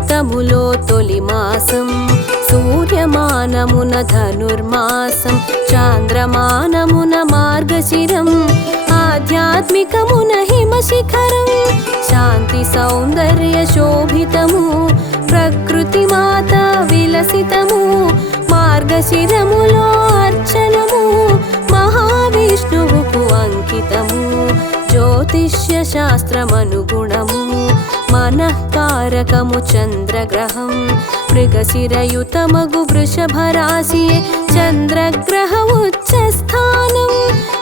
హేమంతములో తొలి మాసం సూర్యమానమున ధనుర్మాసం చాంద్రమానమున మార్గశిరం ఆధ్యాత్మికమున హిమశిఖరం శాంతి సౌందర్య శోభితము ప్రకృతి మాత విలసితము మార్గశిరములో అర్చనము మహావిష్ణువుకు అంకితము జ్యోతిష్య శాస్త్రమనుగుణము మనఃకారకము చంద్రగ్రహం మృగశిరయుతమగు వృషభరాశియే చంద్రగ్రహ ఉచ్చస్థానం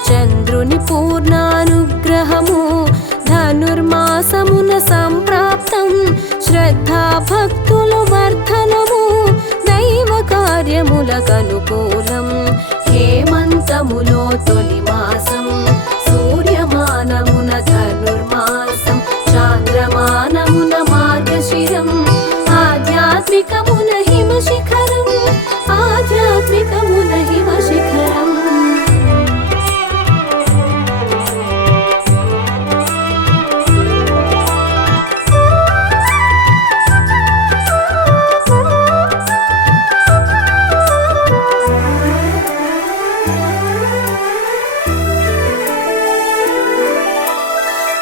చంద్రుని పూర్ణానుగ్రహము ధనుర్మాసమున సంప్రాప్తం శ్రద్ధా భక్తులు వర్ధనము దైవ కార్యములకనుకూలం హేమంతములో తొలి మాసం సూర్యమానమున ధనుర్మాసం చాంద్రమానమున మార్గశిరం ఆధ్యాత్మికమున హిమశిఖరం ఆధ్యాత్మికమున హిమశిఖరం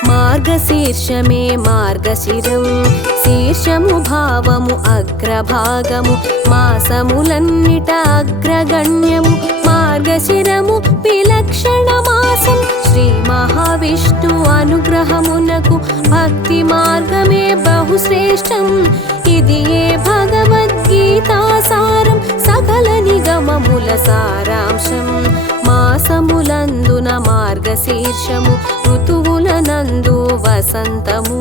మార్గశీర్షమే మార్గశిరం శీర్షము భావము అగ్రభాగము మాసములన్నిట అగ్రగణ్యము మార్గశిరము విలక్షణ మాసం శ్రీ మహావిష్ణు అనుగ్రహమునకు భక్తి మార్గమే బహుశ్రేష్టం ఇది ఏ భగవద్గీతా సారం సకల నిగమముల సారాంశం మాసములందున మార్గశీర్షము ఋతువులనందు వసంతము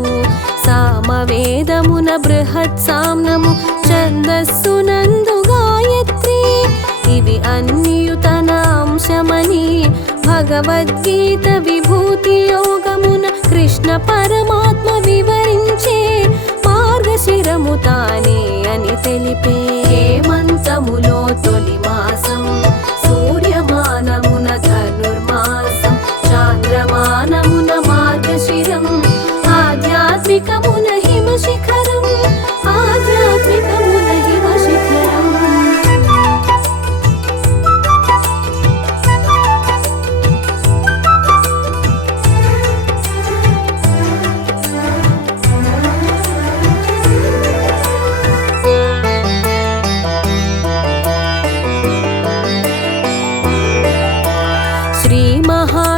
సామవేదమున బృహత్ సామ్నము ఛందస్సునందు గాయత్రి ఇవి అన్నియు తన అంశమని భగవద్గీత విభూతి యోగమున కృష్ణ పరమాత్మ వివరించే మార్గశిరము తానే అని తెలిపే హేమంతములో తొలి మాసం సూర్యమానమున ధనుర్మాసం చాంద్రమానమున మార్గశిరం ఆధ్యాత్మికమున హిమశిఖరం ఆధ్యాత్మికమున హిమశిఖరం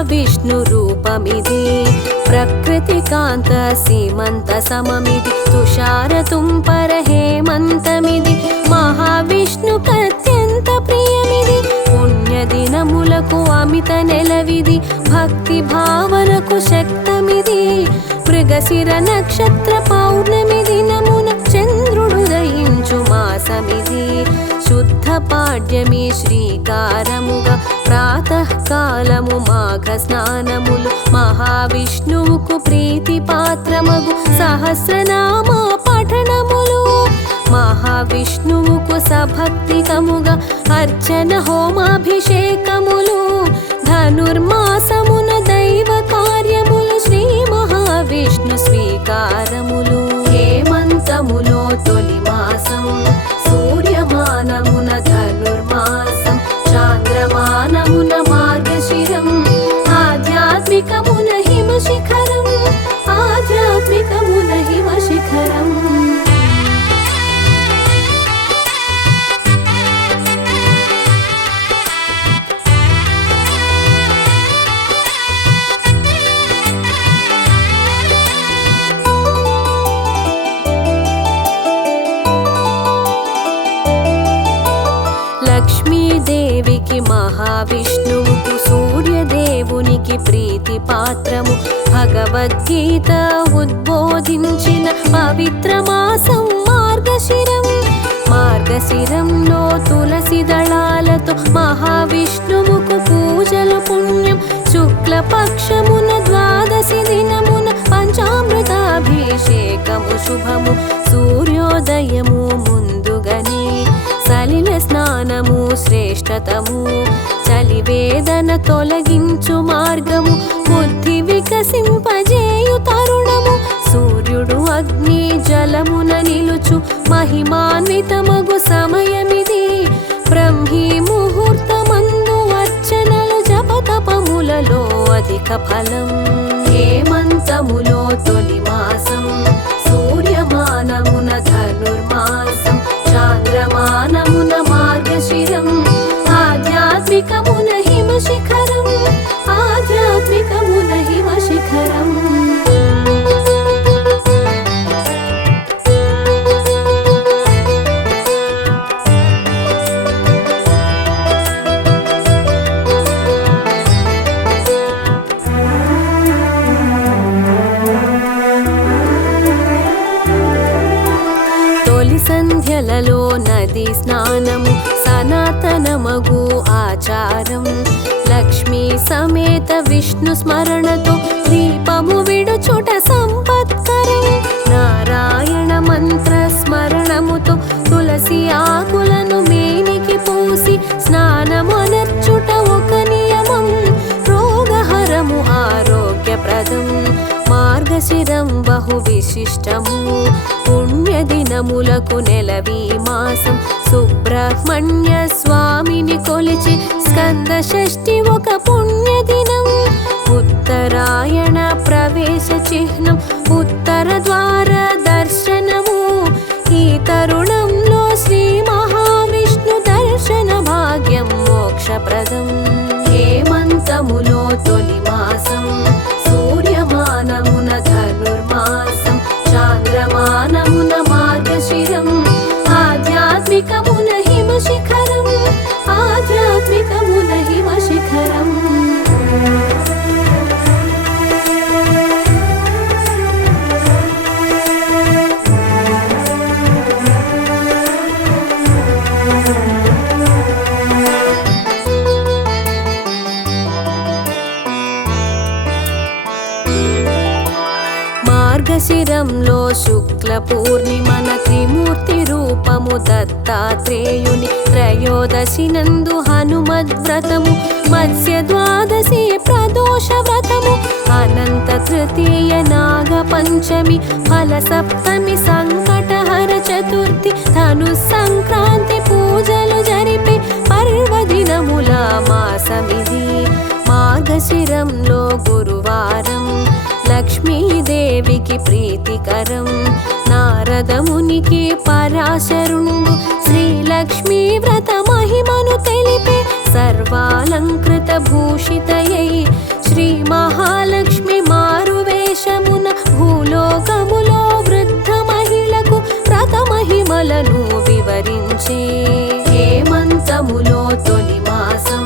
విష్ణు రూపమిది ప్రకృతి కాంత సీమంత సమమిది తుషార తుంపర హేమంతమిది మహావిష్ణుకత్యంత ప్రియమిది పుణ్య దినములకు అమిత నెలవిది భక్తి భావనకు శక్తమిది మృగశిర నక్షత్ర పౌర్ణమి దినమున చంద్రుడు దయించు మాసమిది శుద్ధ పాడ్యమి శ్రీకారముగా ప్రాతకాలము మాఘ స్నానములు మహావిష్ణువుకు ప్రీతి పాత్రమగు సహస్రనామ పఠనములు మహావిష్ణువుకు సభక్తికముగా అర్చన హోమాభిషేకములు ధనుర్మాసమున దైవ కార్యములు శ్రీ మహావిష్ణు స్వీకారములు హేమంతములో తొలి మాసం సూర్యమానమున ధనుర్మాసం చాంద్రమానమున మార్గశిరం ఆధ్యాత్మికమున హిమశిఖరం ఆధ్యాత్మికమున హిమశిఖరం లక్ష్మీదేవికి మహావిష్ణువుకు సూర్యదేవునికి ప్రీతి పాత్రము భగవద్గీత ఉద్బోధించిన పవిత్ర మాసం మార్గశిరం మార్గశిరంలో తులసి దళాలతో మహావిష్ణువుకు పూజలు పుణ్యం శుక్లపక్షమున ద్వాదశి దినమున పంచామృతాభిషేకము శుభము సూర్యోదయము ముందుగని సలిల స్నానము శ్రేష్టతము చలివేదన తొలగించు మార్గము బుద్ధి వికసింపజేయు తరుణము సూర్యుడు అగ్ని జలమున నిలుచు వివేక ఫలం. హేమంతములో తొలి మాసం సూర్యమానమున ధనుర్మాసం చాంద్రమానమున మార్గశిరం ఆధ్యాత్మికమున హిమశిఖరం ఆధ్యాత్మికమున హిమశిఖరం. సంధ్యలలో నది స్నానము సనాతనమగు ఆచారం. లక్ష్మీ సమేత విష్ణు స్మరణతో దీపము విడుచుట సంపత్కరం. నారాయణ మంత్ర స్మరణముతో తులసి ఆకులను మేనికి పూసి స్నానమనర్చుట ఒక నియమం. రోగహరము ఆరోగ్యప్రదం. మార్గశిరం బహు విశిష్టము. పుణ్యదినములకు నెలవి మాసం. సుబ్రహ్మణ్య స్వామిని కొలిచి స్కంద షష్ఠి ఒక పుణ్యదినం. ఉత్తరాయణ ప్రవేశ చిహ్నం ఉత్తర ద్వార దర్శనము. ఈ తరుణంలో శ్రీ మహావిష్ణు దర్శన భాగ్యం మోక్షప్రదం. హేమంతములో తొలి మాసం సూర్యమానమున ధనుర్మాసం చాంద్రమానమున మార్గశిరం ఆధ్యాత్మికమున హిమశిఖరం ఆధ్యాత్మికమున హిమశిఖరం. మార్గశిరంలో శుక్ల పూర్ణిమన త్రిమూర్తి రూపము దత్తాత్రేయుని. త్రయోదశి నందు హనుమద్వ్రతము. మత్స్య ద్వాదశి ప్రదోష వ్రతము. అనంత తృతీయ నాగ పంచమి. ఫల సప్తమి సంకటహర చతుర్థి. ధను సంక్రాంతి పూజలు జరిపే పర్వదినముల మాసమిది. మార్గశిరంలో గురువారం లక్ష్మీదేవికి ప్రీతికరం. నారదమునికి పరాశరుండు శ్రీలక్ష్మీ వ్రత మహిమను తెలిపే సర్వాలంకృత భూషితయై శ్రీ మహాలక్ష్మి మారువేషమున భూలోకములో వృద్ధ మహిళకు వ్రత మహిమలను వివరించే. హేమంతములో తొలి మాసం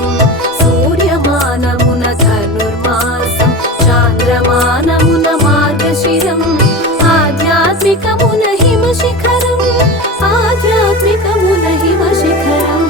సూర్యమానమున ధనుర్మాసం చాంద్రమానమున మార్గశిరం ఆధ్యాత్మికమున హిమశిఖరం ఆధ్యాత్మికమున హిమశిఖరం.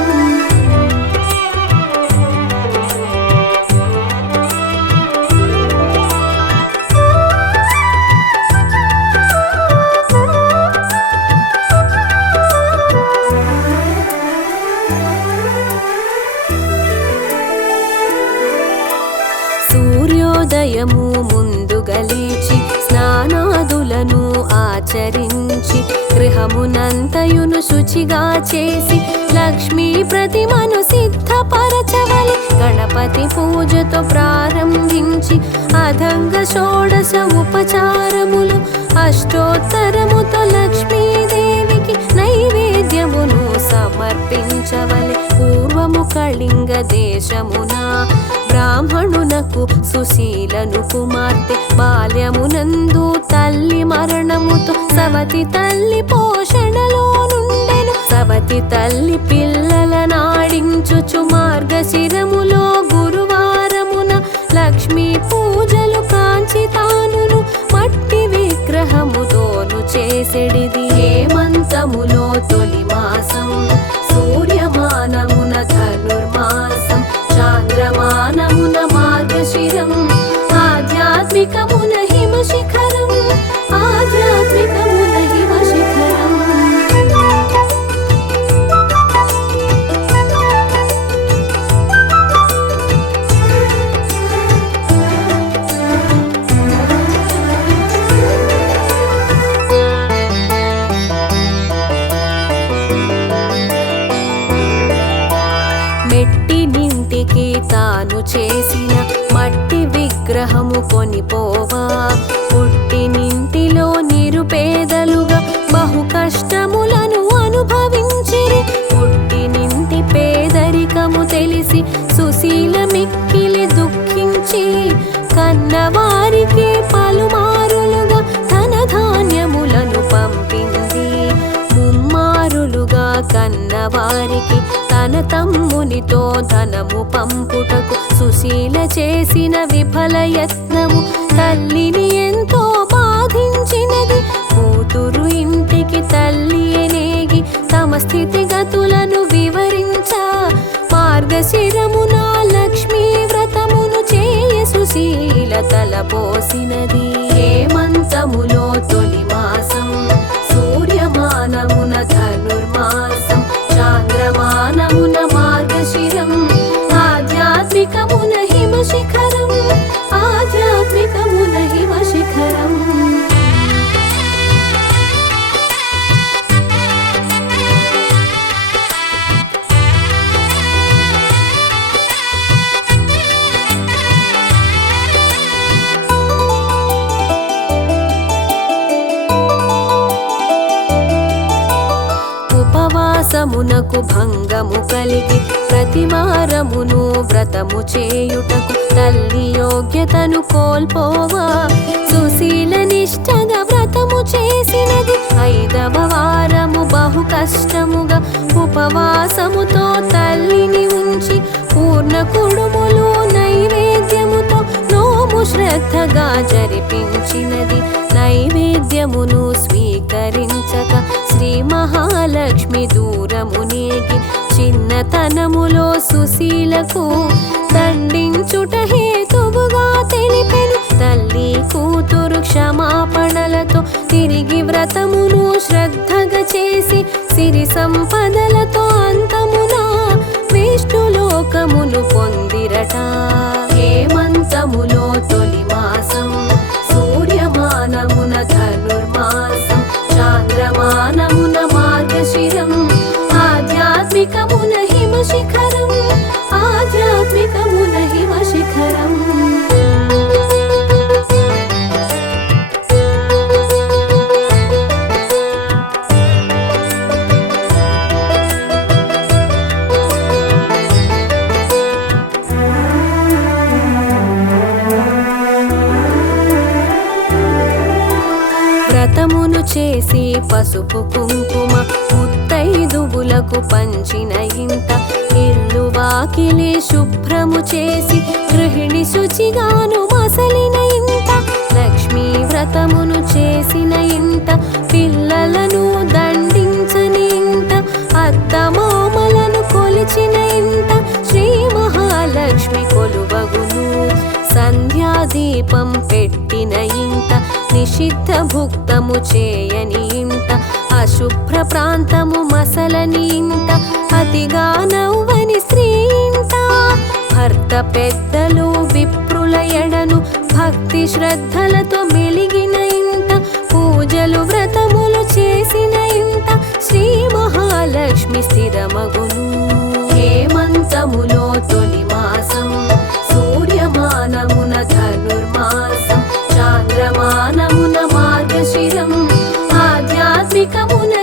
సూర్యోదయము ముందుగా లేచి స్నానాదులను ఆచరించి గృహమునంతయును శుచిగా చేసి లక్ష్మీ ప్రతిమను సిద్ధపరచవలి. గణపతి పూజతో ప్రారంభించి అధంగ షోడశ ఉపచారములు అష్టోత్తరముతో లక్ష్మీదేవికి నైవేద్యమును సమర్పించవలి. పూర్వము కళింగ దేశమున బ్రాహ్మణునకు సుశీలను కుమార్తె. బాల్యమునందు తల్లి మరణముతో సవతి తల్లి పోషణలో నుండెను. సవతి తల్లి పిల్లల నాడించుచు మార్గశిరములో గురువారమున లక్ష్మీ పూజలు కాంచి తానును మట్టి విగ్రహముతోను చేసెడిది. హేమంతములో తొలి మాసం సూర్యమానమున ధనుర్మాసం చాంద్రమానమున మార్గశిరం ఆధ్యాత్మికమున హిమశిఖరం ఆధ్యాత్మికమున హిమశిఖరం. ఉండిపోవా. పుట్టినింటిలో నిరుపేదలుగా బహు కష్టములను అనుభవించిరి. పుట్టినింటి పేదరికము తెలిసి సుశీల మిక్కిలి దుఃఖించి కన్నవారికి పలుమారులుగా ధన ధాన్యములను పంపింది. ముమ్మారులుగా కన్నవారికి తన తమ్మునితో ధనము పంపుటకు సుశీల చేసిన విఫల యత్నము తల్లిని ఎంతో బాధించినది. కూతురు ఇంటికి తల్లి ఎనేగి తమ స్థితిగతులను వివరించా మార్గశిరమున లక్ష్మీ వ్రతమును చేయ సుశీల తలపోసినది. హేమంతములో తొలి మాసం, సూర్యమానమున ధనుర్మాసం, చాంద్రమానమున మార్గశిరం, ఆధ్యాత్మికమున హిమశిఖరం, ఆధ్యాత్మికమున హిమశిఖరం. ఉపవాసమునకు భంగము కలిగి ప్రతివారమును వ్రతము చేయుటకు తల్లి యోగ్యతను కోల్పోవా. సుశీల నిష్టగా వ్రతము చేసినది. 5వ వారము బహు కష్టముగా ఉపవాసముతో తల్లిని ఉంచి పూర్ణ కుడుములు నైవేద్యముతో నోము శ్రద్ధగా జరిపించినది. నైవేద్యమును స్వీకరించక శ్రీ మహాలక్ష్మి దూరమునేగి చిన్నతనములో సుశీలకు దండించుట హేతువుగా తెలిపెను. తల్లి కూతురు క్షమాపణలతో తిరిగి వ్రతమును శ్రద్ధగా చేసి సిరి సంపదలతో అంతమున విష్ణులోకమును పొందిరట. హేమంతములో తొలి మాసం, సూర్యమానమున ధనుర్మాసం, చాంద్రమానమున మార్గశిరం, ఆధ్యాత్మికమున హిమశిఖరం, ఆధ్యాత్మికమున హిమశిఖరం. వ్రతమును చేసి పసుపు కుంకుమ ముత్తైదువులకు పంచిన ఇంట ఇల్లు వాకిలి శుభ్రము చేసి గృహిణి శుచిగాను మసలిన ఇంట లక్ష్మీ వ్రతమును చేసిన ఇంట పిల్లలను దండించని ఇంట అత్తమామలను కొలిచిన ఇంట శ్రీ మహాలక్ష్మి కొలువగును. సంధ్యాదీపం పెట్టిన ఇంట నిషిద్ధ భుక్తము చేయని ఇంట అశుభ్ర ప్రాంతము మసలని ఇంట అతిగా నవ్వని స్త్రీ ఇంట భర్త పెద్దలు విప్రుల ఎడను భక్తి శ్రద్ధలతో మెలిగిన ఇంట పూజలు వ్రతములు చేసిన ఇంట శ్రీ మహాలక్ష్మి స్థిరమగును. హేమంతములో తొలి మాసం, సూర్యమానమున ధనుర్మాసం, చాంద్రమానమున మార్గశిరం, ఆధ్యాత్మికమున